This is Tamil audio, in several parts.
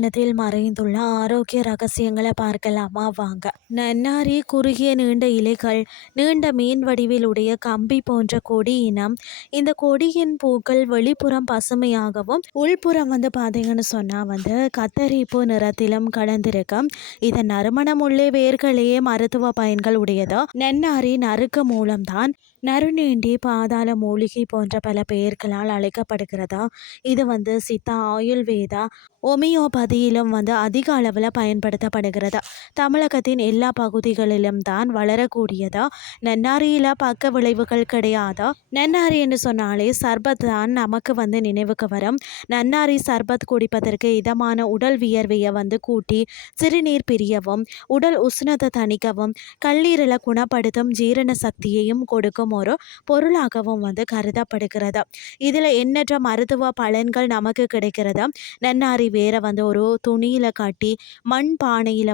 நறுமணத்தில் மறைந்துள்ள ஆரோக்கிய ரகசியங்களை பார்க்கலாமா வாங்க. நன்னாரி குறுகிய நீண்ட இலைகள், நீண்ட மீன் வடிவில் உடைய கம்பி போன்ற கொடி இனம். இந்த கொடியின் பூக்கள் வெளிப்புறம் பசுமையாகவும் உள்புறம் பார்த்தீங்கன்னு சொன்னால் கத்தரிப்பு நிறத்திலும் கலந்திருக்கும். இதன் நறுமணம் உள்ளே வேர்களையே மருத்துவ பயன்கள் உடையது. நன்னாரி நறுக்கு மூலம்தான் நறுநீண்டி, பாதாள மூலிகை போன்ற பல பெயர்களால் அழைக்கப்படுகிறதா. இது சித்தா, ஆயுர்வேதா, ஹோமியோபதியிலும் அதிக அளவில் பயன்படுத்தப்படுகிறது. தமிழகத்தின் எல்லா பகுதிகளிலும் தான் வளரக்கூடியதா. நன்னாரியில் பக்க விளைவுகள் கிடையாதா. நன்னாரி என்று சொன்னாலே சர்பத் தான் நமக்கு நினைவுக்கு வரும். நன்னாரி சர்பத் குடிப்பதற்கு இதமான உடல் வியர்வையை கூட்டி சிறுநீர் பிரியவும், உடல் உஷ்ணத்தை தணிக்கவும், கல்லீரலை குணப்படுத்தும், ஜீரண சக்தியையும் கொடுக்கும் ஒரு பொருளாகவும் கருதப்படுகிறது. இதில் எண்ணற்ற மருத்துவ பலன்கள் நமக்கு கிடைக்கிறது. நன்னாரி வேற ஒரு துணியில் கட்டி மண் பானையில்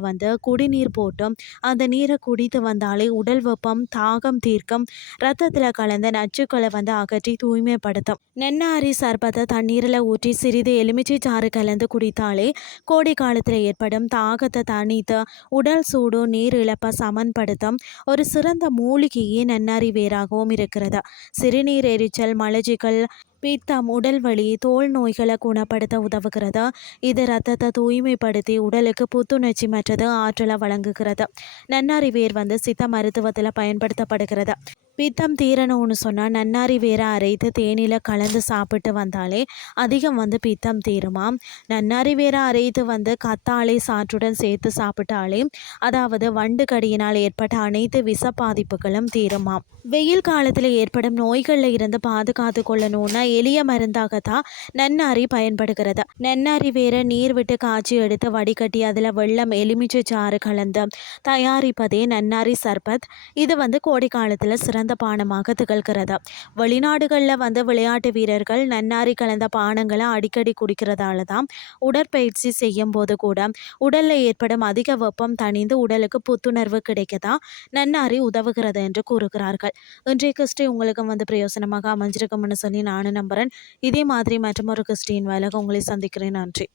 குடிநீர் போட்டும் அந்த நீரை குடித்து வந்தாலே உடல் வெப்பம், தாகம் தீர்க்கும், இரத்தத்தில் கலந்த நச்சுக்களை அகற்றி தூய்மைப்படுத்தும். நன்னாரி சர்பத்தை தண்ணீரில் ஊற்றி சிறிது எலுமிச்சை சாறு கலந்து குடித்தாலே கோடை காலத்தில் ஏற்படும் தாகத்தை தணித்து உடல் சூடு, நீர் இழப்பை சமன்படுத்தும் ஒரு சிறந்த மூலிகையே நன்னாரி வேறாகவும் இருக்கிறது. சிறுநீர் எரிச்சல், மலச்சிக்கல், பித்தம், உடல் வலி, தோல் நோய்களை குணப்படுத்த உதவுகிறது. இது இரத்தத்தை தூய்மைப்படுத்தி உடலுக்கு புத்துணர்ச்சி மற்றது ஆற்றலை வழங்குகிறது. நன்னாரி வேர் சித்த மருத்துவத்தில் பயன்படுத்தப்படுகிறது. பித்தம் தீரணும்னு சொன்னால் நன்னாரி வேரை அரைத்து தேனில் கலந்து சாப்பிட்டு வந்தாலே அதிகம் பித்தம் தீருமாம். நன்னாரி வேரை அரைத்து கத்தாழை சாற்றுடன் சேர்த்து சாப்பிட்டாலே, அதாவது வண்டு கடியினால் ஏற்பட்ட அனைத்து விஷ பாதிப்புகளும் தீருமாம். வெயில் காலத்தில் ஏற்படும் நோய்களில் இருந்து பாதுகாத்து கொள்ளணும்னா எளிய மருந்தாகத்தான் நன்னாரி பயன்படுகிறது. நன்னாரி வேற நீர் விட்டு காய்ச்சி எடுத்து வடிகட்டி அதில் வெள்ளம், எலுமிச்சை சாறு கலந்து தயாரிப்பதே நன்னாரி சர்பத். இது கோடை காலத்தில் சிறந்த பானமாக திகழ்கிறது. வெளிநாடுகளில் விளையாட்டு வீரர்கள் நன்னாரி கலந்த பானங்களை அடிக்கடி குடிக்கிறதால தான் உடற்பயிற்சி செய்யும் போது கூட உடலில் ஏற்படும் அதிக வெப்பம் தணிந்து உடலுக்கு புத்துணர்வு கிடைக்கதா நன்னாரி உதவுகிறது என்று கூறுகிறார்கள். இன்றைய கிறிஸ்டி உங்களுக்கு பிரயோசனமாக அமைஞ்சிருக்கும்னு சொல்லி நானும் நம்புகிறேன். இதே மாதிரி மற்றொரு கிறிஸ்டியின் வேலைக்கு உங்களை சந்திக்கிறேன். நன்றி.